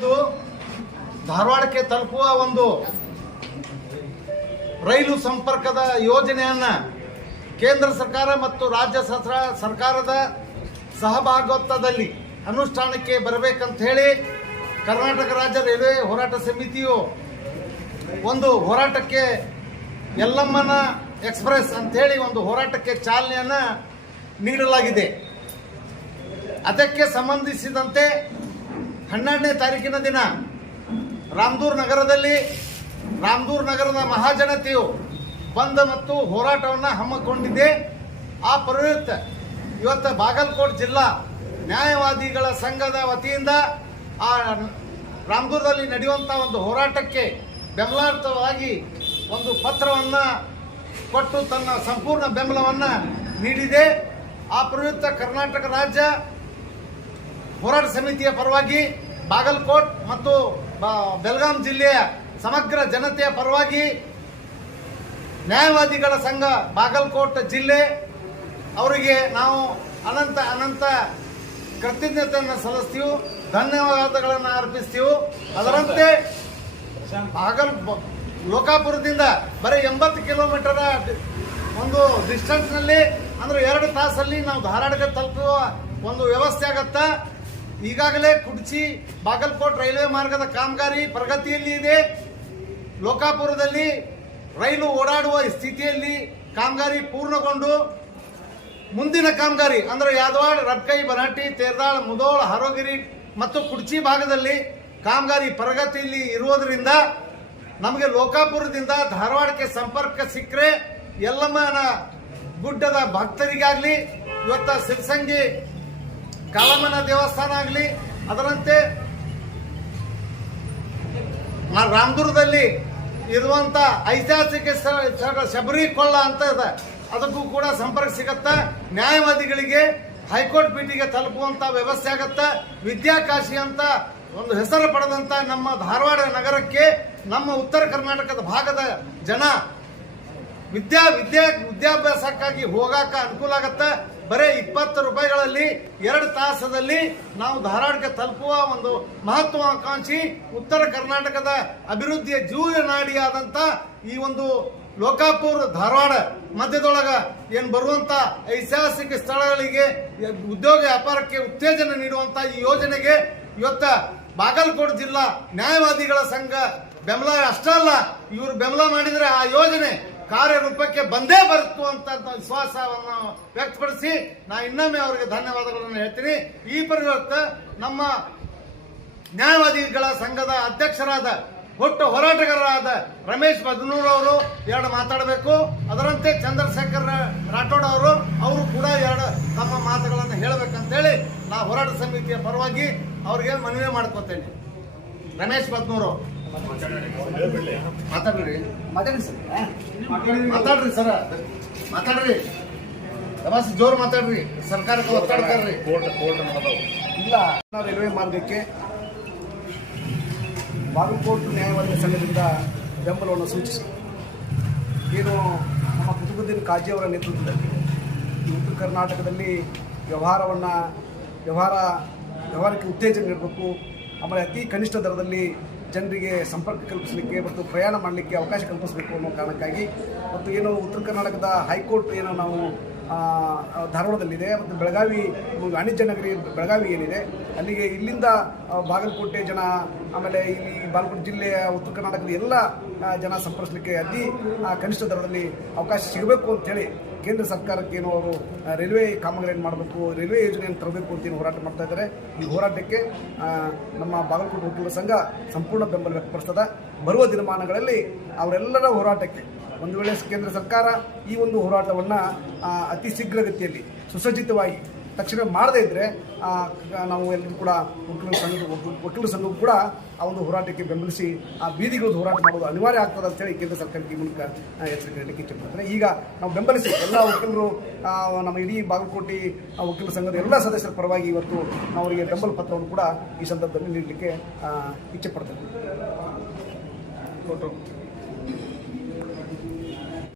ಇದ್ದು ಧಾರವಾಡಕ್ಕೆ ತಲುಪುವ ಒಂದು ರೈಲು ಸಂಪರ್ಕದ ಯೋಜನೆಯನ್ನ ಕೇಂದ್ರ ಸರ್ಕಾರ ಮತ್ತು ರಾಜ್ಯ ಸರ್ಕಾರದ ಸಹಭಾಗಿತ್ವದಲ್ಲಿ ಅನುಷ್ಠಾನಕ್ಕೆ ಬರಬೇಕಂತ ಹೇಳಿ ಕರ್ನಾಟಕ ರಾಜ್ಯ ರೈಲ್ವೆ ಹೋರಾಟ ಸಮಿತಿಯು ಒಂದು ಹೋರಾಟಕ್ಕೆ ಯಲ್ಲಮ್ಮನ ಎಕ್ಸ್ಪ್ರೆಸ್ ಅಂತೇಳಿ ಒಂದು ಹೋರಾಟಕ್ಕೆ ಚಾಲನೆಯನ್ನ ನೀಡಲಾಗಿದೆ. ಅದಕ್ಕೆ ಸಂಬಂಧಿಸಿದಂತೆ ಹನ್ನೆರಡನೇ ತಾರೀಕಿನ ದಿನ ರಾಮದೂರ್ ನಗರದಲ್ಲಿ, ರಾಮದೂರ್ ನಗರದ ಮಹಾಜನತೆಯು ಬಂದ್ ಮತ್ತು ಹೋರಾಟವನ್ನು ಹಮ್ಮಿಕೊಂಡಿದೆ. ಆ ಪ್ರಯುಕ್ತ ಇವತ್ತು ಬಾಗಲಕೋಟ್ ಜಿಲ್ಲಾ ನ್ಯಾಯವಾದಿಗಳ ಸಂಘದ ವತಿಯಿಂದ ಆ ರಾಮದೂರದಲ್ಲಿ ನಡೆಯುವಂಥ ಒಂದು ಹೋರಾಟಕ್ಕೆ ಬೆಂಬಲಾರ್ಥವಾಗಿ ಒಂದು ಪತ್ರವನ್ನು ಕೊಟ್ಟು ತನ್ನ ಸಂಪೂರ್ಣ ಬೆಂಬಲವನ್ನು ನೀಡಿದೆ. ಆ ಪ್ರಯುಕ್ತ ಕರ್ನಾಟಕ ರಾಜ್ಯ ಹೋರಾಟ ಸಮಿತಿಯ ಪರವಾಗಿ ಬಾಗಲಕೋಟ್ ಮತ್ತು ಬ- ಬೆಳಗಾಂ ಜಿಲ್ಲೆಯ ಸಮಗ್ರ ಜನತೆಯ ಪರವಾಗಿ ನ್ಯಾಯವಾದಿಗಳ ಸಂಘ ಬಾಗಲಕೋಟ್ ಜಿಲ್ಲೆ, ಅವರಿಗೆ ನಾವು ಅನಂತ ಅನಂತ ಕೃತಜ್ಞತೆಯನ್ನು ಸಲ್ಲಿಸ್ತೀವಿ, ಧನ್ಯವಾದಗಳನ್ನು ಅರ್ಪಿಸ್ತೀವಿ. ಅದರಂತೆ ಬಾಗಲ್ ಲೋಕಾಪುರದಿಂದ ಬರೀ ಎಂಬತ್ತು ಕಿಲೋಮೀಟರ್ ಒಂದು ಡಿಸ್ಟೆನ್ಸ್ನಲ್ಲಿ ಅಂದರೆ ಎರಡು ತಾಸಲ್ಲಿ ನಾವು ಧಾರವಾಡಕ್ಕೆ ತಲುಪುವ ಒಂದು ವ್ಯವಸ್ಥೆ ಆಗತ್ತ? ಈಗಾಗಲೇ ಕುಡ್ಚಿ, ಬಾಗಲಕೋಟ್ ರೈಲ್ವೆ ಮಾರ್ಗದ ಕಾಮಗಾರಿ ಪ್ರಗತಿಯಲ್ಲಿ ಇದೆ. ಲೋಕಾಪುರದಲ್ಲಿ ರೈಲು ಓಡಾಡುವ ಸ್ಥಿತಿಯಲ್ಲಿ ಕಾಮಗಾರಿ ಪೂರ್ಣಗೊಂಡು, ಮುಂದಿನ ಕಾಮಗಾರಿ ಅಂದ್ರೆ ಯಾದವಾಡ್, ರಬ್ಕೈ, ಬನಾಟಿ, ತೇರ್ದಾಳ್, ಮುದೋಳ್, ಹರೋಗಿರಿ ಮತ್ತು ಕುಡ್ಚಿ ಭಾಗದಲ್ಲಿ ಕಾಮಗಾರಿ ಪ್ರಗತಿಯಲ್ಲಿ ಇರುವುದರಿಂದ ನಮಗೆ ಲೋಕಾಪುರದಿಂದ ಧಾರವಾಡಕ್ಕೆ ಸಂಪರ್ಕ ಸಿಕ್ಕರೆ, ಯಲ್ಲಮ್ಮನ ಗುಡ್ಡದ ಭಕ್ತರಿಗಾಗಲಿ, ಇವತ್ತ ಸಿರ್ಸಂಗಿ ಕಾಳಮ್ಮನ ದೇವಸ್ಥಾನ ಆಗಲಿ, ಅದರಂತೆ ರಾಮದುರ್ಗದಲ್ಲಿ ಇರುವಂತ ಐತಿಹಾಸಿಕ ಶಬರಿ ಕೊಳ್ಳ ಅಂತ ಇದೆ. ಅದಕ್ಕೂ ಕೂಡ ಸಂಪರ್ಕ ಸಿಗತ್ತ? ನ್ಯಾಯವಾದಿಗಳಿಗೆ ಹೈಕೋರ್ಟ್ ಪೀಠಿಗೆ ತಲುಪುವಂತ ವ್ಯವಸ್ಥೆ ಆಗತ್ತ? ವಿದ್ಯಾಕಾಶಿ ಅಂತ ಒಂದು ಹೆಸರು ಪಡೆದಂತ ನಮ್ಮ ಧಾರವಾಡ ನಗರಕ್ಕೆ ನಮ್ಮ ಉತ್ತರ ಕರ್ನಾಟಕದ ಭಾಗದ ಜನ ವಿದ್ಯಾ ವಿದ್ಯಾ, ವಿದ್ಯಾಭ್ಯಾಸಕ್ಕಾಗಿ ಹೋಗಾಕ ಅನುಕೂಲ ಆಗತ್ತ? ಬರೀ ಇಪ್ಪತ್ತು ರೂಪಾಯಿಗಳಲ್ಲಿ ಎರಡು ತಾಸದಲ್ಲಿ ನಾವು ಧಾರವಾಡಕ್ಕೆ ತಲುಪುವ ಒಂದು ಮಹತ್ವಾಕಾಂಕ್ಷಿ ಉತ್ತರ ಕರ್ನಾಟಕದ ಅಭಿವೃದ್ಧಿಯ ಜೀವನಾಡಿಯಾದಂತ ಈ ಒಂದು ಲೋಕಾಪುರ ಧಾರವಾಡ ಮಧ್ಯದೊಳಗ ಏನ್ ಬರುವಂತ ಐತಿಹಾಸಿಕ ಸ್ಥಳಗಳಿಗೆ ಉದ್ಯೋಗ ವ್ಯಾಪಾರಕ್ಕೆ ಉತ್ತೇಜನ ನೀಡುವಂತ ಈ ಯೋಜನೆಗೆ ಇವತ್ತ ಬಾಗಲಕೋಟೆ ಜಿಲ್ಲಾ ನ್ಯಾಯವಾದಿಗಳ ಸಂಘ ಬೆಂಬಲ ಅಷ್ಟಲ್ಲ ಇವರು ಬೆಂಬಲ ಮಾಡಿದ್ರೆ ಆ ಯೋಜನೆ ಕಾರ್ಯರೂಪಕ್ಕೆ ಬಂದೇ ಬರುತ್ತು ಅಂತ ವಿಶ್ವಾಸವನ್ನು ವ್ಯಕ್ತಪಡಿಸಿ ನಾ ಇನ್ನೊಮ್ಮೆ ಅವರಿಗೆ ಧನ್ಯವಾದಗಳನ್ನು ಹೇಳ್ತೀನಿ. ಈ ಪರಿವರ್ತ ನಮ್ಮ ನ್ಯಾಯವಾದಿಗಳ ಸಂಘದ ಅಧ್ಯಕ್ಷರಾದ, ಒಟ್ಟು ಹೋರಾಟಗಾರರಾದ ರಮೇಶ್ ಬದನೂರ್ ಅವರು ಎರಡು ಮಾತಾಡಬೇಕು. ಅದರಂತೆ ಚಂದ್ರಶೇಖರ್ ರಾಠೋಡ್ ಅವರು ಅವರು ಕೂಡ ಎರಡು ತಮ್ಮ ಮಾತುಗಳನ್ನು ಹೇಳಬೇಕಂತೇಳಿ ನಾ ಹೋರಾಟ ಸಮಿತಿಯ ಪರವಾಗಿ ಅವರಿಗೆ ಮನವಿ ಮಾಡ್ಕೋತೇನೆ. ರಮೇಶ್ ಬದ್ನೂರು ಮಾತಾಡ್ರಿ. ಮಾತಾಡಿ ಸರ್. ಮಾತಾಡ್ರಿ ಸರ. ಮಾತಾಡ್ರಿ. ದಬಾಸಿ ಜೋರು ಮಾತಾಡ್ರಿ. ಸರ್ಕಾರಕ್ಕೆ ಒತ್ತಾಡ್ತಾರ್ರಿ ಇಲ್ಲ ರೈಲ್ವೆ ಮಾರ್ಗಕ್ಕೆ ಬಾಗಲಕೋಟೆ ನ್ಯಾಯವಾದಿ ಸಂಘದಿಂದ ಬೆಂಬಲವನ್ನು ಸೂಚಿಸಿ. ಏನು ನಮ್ಮ ಕುತುಬುದ್ದೀನ್ ಕಾಜಿ ಅವರ ನೇತೃತ್ವದಲ್ಲಿ ಉತ್ತರ ಕರ್ನಾಟಕದಲ್ಲಿ ವ್ಯವಹಾರವನ್ನು ವ್ಯವಹಾರ ವ್ಯವಹಾರಕ್ಕೆ ಉತ್ತೇಜನ ನೀಡಬೇಕು. ಆಮೇಲೆ ಅತಿ ಕನಿಷ್ಠ ದರದಲ್ಲಿ ಜನರಿಗೆ ಸಂಪರ್ಕ ಕಲ್ಪಿಸಲಿಕ್ಕೆ ಮತ್ತು ಪ್ರಯಾಣ ಮಾಡಲಿಕ್ಕೆ ಅವಕಾಶ ಕಲ್ಪಿಸಬೇಕು ಅನ್ನೋ ಕಾರಣಕ್ಕಾಗಿ ಮತ್ತು ಏನು ಉತ್ತರ ಕರ್ನಾಟಕದ ಹೈಕೋರ್ಟ್ ಏನೋ ನಾವು ಧಾರವಾಡದಲ್ಲಿದೆ ಮತ್ತು ಬೆಳಗಾವಿ, ವಾಣಿಜ್ಯ ನಗರಿ, ಬೆಳಗಾವಿ ಏನಿದೆ, ಅಲ್ಲಿಗೆ ಇಲ್ಲಿಂದ ಬಾಗಲಕೋಟೆ ಜನ, ಆಮೇಲೆ ಈ ಬಾಗಲಕೋಟೆ ಜಿಲ್ಲೆಯ ಉತ್ತರ ಕರ್ನಾಟಕದ ಎಲ್ಲ ಜನ ಸಂಪರ್ಕಿಸಲಿಕ್ಕೆ ಅತಿ ಕನಿಷ್ಠ ದರದಲ್ಲಿ ಅವಕಾಶ ಸಿಗಬೇಕು ಅಂತೇಳಿ ಕೇಂದ್ರ ಸರ್ಕಾರಕ್ಕೆ ಏನು ಅವರು ರೈಲ್ವೆ ಕಾಮಗಾರಿಯನ್ನು ಮಾಡಬೇಕು, ರೈಲ್ವೆ ಯೋಜನೆಯನ್ನು ತರಬೇಕು ಅಂತ ಏನು ಹೋರಾಟ ಮಾಡ್ತಾ ಇದ್ದಾರೆ. ಈ ಹೋರಾಟಕ್ಕೆ ನಮ್ಮ ಬಾಗಲಕೋಟೆ ಉದ್ಯೋಗ ಸಂಘ ಸಂಪೂರ್ಣ ಬೆಂಬಲ ವ್ಯಕ್ತಪಡಿಸ್ತದೆ. ಬರುವ ದಿನಮಾನಗಳಲ್ಲಿ ಅವರೆಲ್ಲರ ಹೋರಾಟಕ್ಕೆ ಒಂದು ವೇಳೆ ಕೇಂದ್ರ ಸರ್ಕಾರ ಈ ಒಂದು ಹೋರಾಟವನ್ನು ಅತಿ ಶೀಘ್ರಗತಿಯಲ್ಲಿ ಸುಸಜ್ಜಿತವಾಗಿ ತಕ್ಷಣ ಮಾಡದೇ ಇದ್ದರೆ ನಾವು ಎಲ್ಲರೂ ಕೂಡ ವಕೀಲರ ಸಂಘ ವಕೀಲರ ಸಂಘವು ಕೂಡ ಆ ಒಂದು ಹೋರಾಟಕ್ಕೆ ಬೆಂಬಲಿಸಿ, ಆ ಬೀದಿಗಳು ಹೋರಾಟ ಮಾಡೋದು ಅನಿವಾರ್ಯ ಆಗ್ತದೆ ಅಂತೇಳಿ ಕೇಂದ್ರ ಸರ್ಕಾರಕ್ಕೆ ಮೂಲಕ ಎಚ್ಚರಿಕೆ ನೀಡಲಿಕ್ಕೆ ಇಷ್ಟಪಡ್ತಾರೆ ಈಗ ನಾವು ಬೆಂಬಲಿಸಿ, ಎಲ್ಲ ವಕೀಲರು ನಮ್ಮ ಇಡೀ ಬಾಗಲಕೋಟೆ ವಕೀಲರ ಸಂಘದ ಎಲ್ಲ ಸದಸ್ಯರ ಪರವಾಗಿ ಇವತ್ತು ನಾವು ಅವರಿಗೆ ಬೆಂಬಲ ಪತ್ರವನ್ನು ಕೂಡ ಈ ಸಂದರ್ಭದಲ್ಲಿ ನೀಡಲಿಕ್ಕೆ ಇಚ್ಛೆ ಪಡ್ತೇವೆ.